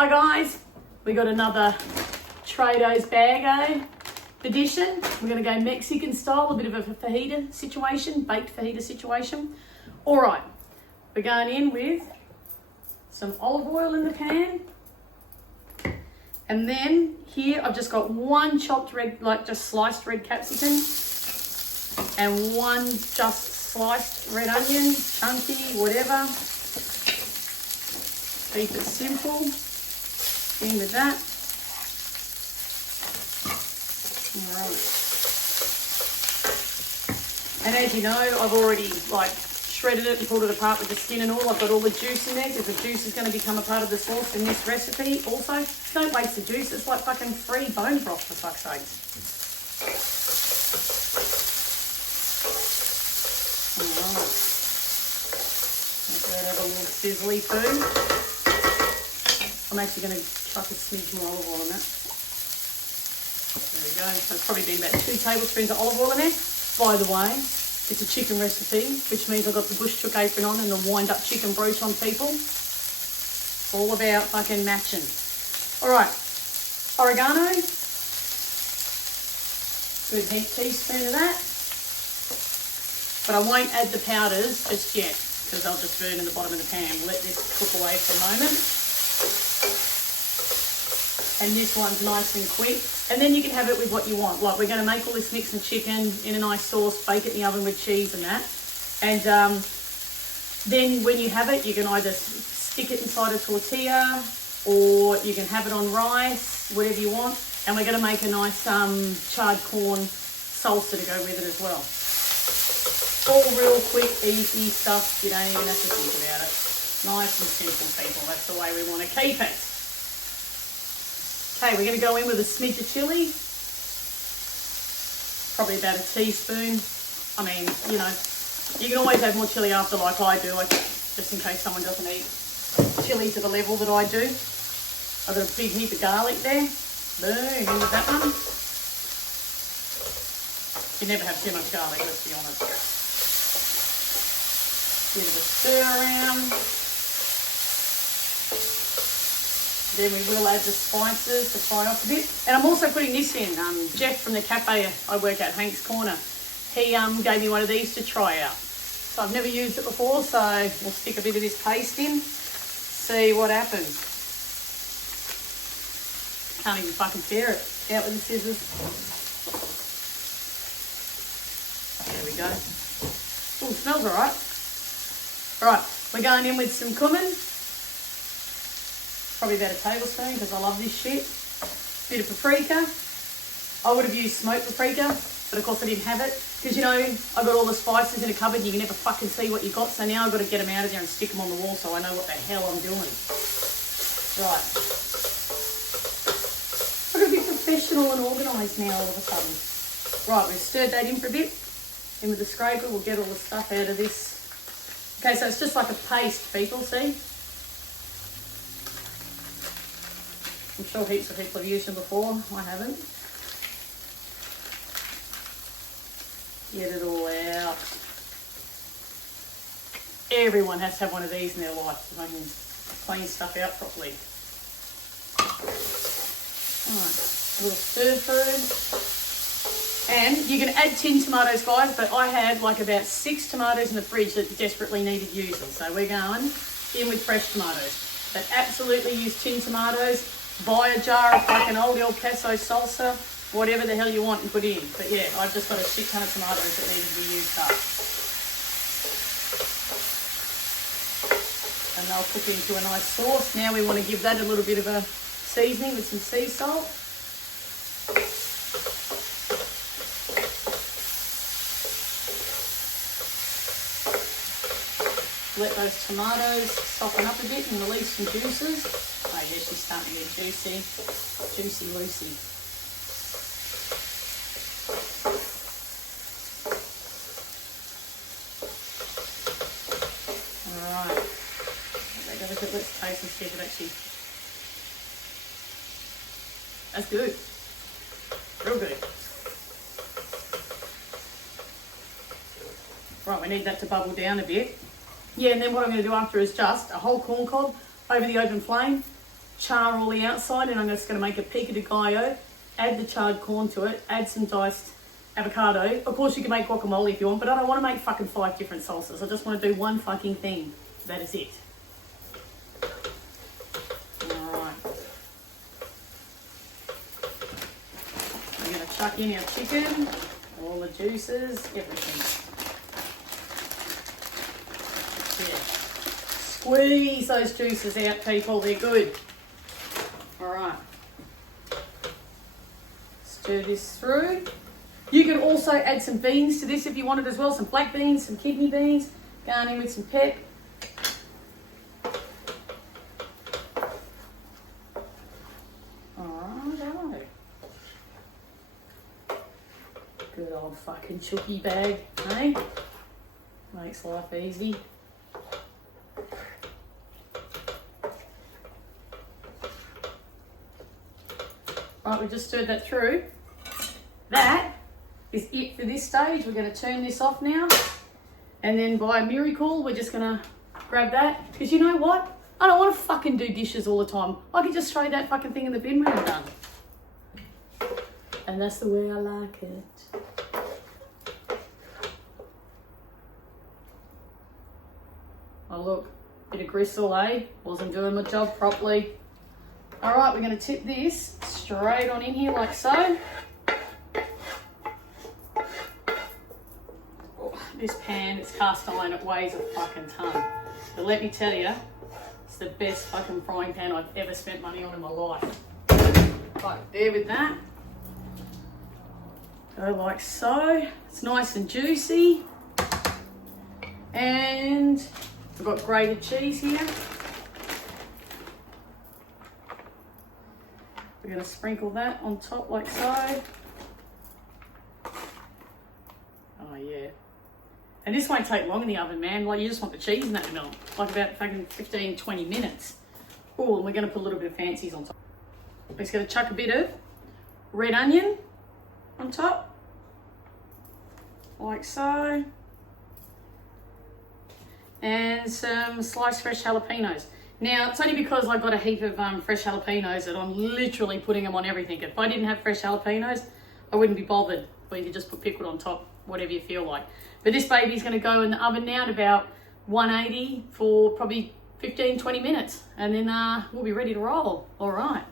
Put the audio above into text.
Hi guys, we got another Tradies bag edition. We're going to go Mexican style, a bit of a fajita situation, baked fajita situation. All right, we're going in with some olive oil in the pan. And then here I've just got one chopped red, like just sliced red capsicum and one just sliced red onion, chunky, whatever. Keep it simple. In with that. Alright. And as you know, I've already like shredded it and pulled it apart with the skin and all. I've got all the juice in there because the juice is going to become a part of the sauce in this recipe. Also, don't waste the juice. It's like fucking free bone broth for fuck's sakes. Alright. Make that have a little sizzly food. I'm actually going to chuck a smidge more olive oil in that. There we go. So it's probably been about 2 tablespoons of olive oil in there. By the way, it's a chicken recipe, which means I've got the bush chook apron on and the wind-up chicken broach on, people. All about fucking matching. All right, oregano. Good heap teaspoon of that. But I won't add the powders just yet because they'll just burn in the bottom of the pan. Let this cook away for a moment. And this one's nice and quick. And then you can have it with what you want. Like, we're going to make all this mixed chicken in a nice sauce, bake it in the oven with cheese and that. And then when you have it, you can either stick it inside a tortilla or you can have it on rice, whatever you want. And we're going to make a nice charred corn salsa to go with it as well. All real quick, easy stuff. You don't even have to think about it. Nice and simple, people. That's the way we want to keep it. Okay, we're going to go in with a smidge of chilli. Probably about a teaspoon. I mean, you know, you can always add more chilli after like I do, just in case someone doesn't eat chilli to the level that I do. I've got a big heap of garlic there. Boom, in with that one. You never have too much garlic, let's be honest. Bit of a stir around. Then we will add the spices to fry up a bit. And I'm also putting this in. Jeff from the cafe I work at, Hank's Corner, he gave me one of these to try out. So I've never used it before, so we'll stick a bit of this paste in, see what happens. Can't even fucking tear it out with the scissors. There we go. Oh, smells alright. Alright, we're going in with some cumin. Probably about a tablespoon because I love this shit. Bit of paprika. I would have used smoked paprika, but of course I didn't have it. Because, you know, I've got all the spices in a cupboard and you can never fucking see what you got. So now I've got to get them out of there and stick them on the wall so I know what the hell I'm doing. Right. I've got to be professional and organised now all of a sudden. Right, we've stirred that in for a bit. In with the scraper, we'll get all the stuff out of this. Okay, so it's just like a paste, people, see? I'm sure heaps of people have used them before. I haven't. Get it all out. Everyone has to have one of these in their life so they can clean stuff out properly. Alright, a little stir food. And you can add tin tomatoes, guys, but I had like about 6 tomatoes in the fridge that desperately needed using. So we're going in with fresh tomatoes. But absolutely use tin tomatoes. Buy a jar of fucking old El Paso salsa, whatever the hell you want and put in. But yeah, I've just got a shit ton of tomatoes that need to be used up. And they'll cook into a nice sauce. Now we want to give that a little bit of a seasoning with some sea salt. Let those tomatoes soften up a bit and release some juices. Oh yeah, she's starting to get juicy. Juicy Lucy. Alright. Let's taste and see if it actually... That's good. Real good. Right, we need that to bubble down a bit. Yeah, and then what I'm going to do after is just a whole corn cob over the open flame, char all the outside, and I'm just going to make a pico de gallo, add the charred corn to it, add some diced avocado. Of course you can make guacamole if you want, but I don't want to make fucking 5 different salsas. I just want to do one fucking thing. That is it. Alright. We're going to chuck in our chicken, all the juices, everything. Yeah. Squeeze those juices out, people. They're good. Alright. Stir this through. You can also add some beans to this if you wanted as well. Some black beans, some kidney beans. Going in with some pep. Alright. Good old fucking chooky bag, eh? Makes life easy. Right, we just stirred that through. That is it for this stage. We're going to turn this off now. And then by a miracle, we're just going to grab that. Because you know what? I don't want to fucking do dishes all the time. I can just throw that fucking thing in the bin when I'm done. And that's the way I like it. Oh look, bit of gristle, eh? Wasn't doing my job properly. All right, we're going to tip this straight on in here like so. Oh, this pan, it's cast iron, it weighs a fucking ton. But let me tell you, it's the best fucking frying pan I've ever spent money on in my life. Right, there with that. Go like so. It's nice and juicy. And I've got grated cheese here. We're going to sprinkle that on top like so. Oh yeah. And this won't take long in the oven, man. Like, you just want the cheese in that to melt. Like about fucking 15, 20 minutes. Oh, and we're going to put a little bit of fancies on top. We're just going to chuck a bit of red onion on top. Like so. And some sliced fresh jalapenos. Now, it's only because I've got a heap of fresh jalapenos that I'm literally putting them on everything. If I didn't have fresh jalapenos, I wouldn't be bothered. Or you could just put pickled on top, whatever you feel like. But this baby's going to go in the oven now at about 180 for probably 15, 20 minutes. And then we'll be ready to roll. All right.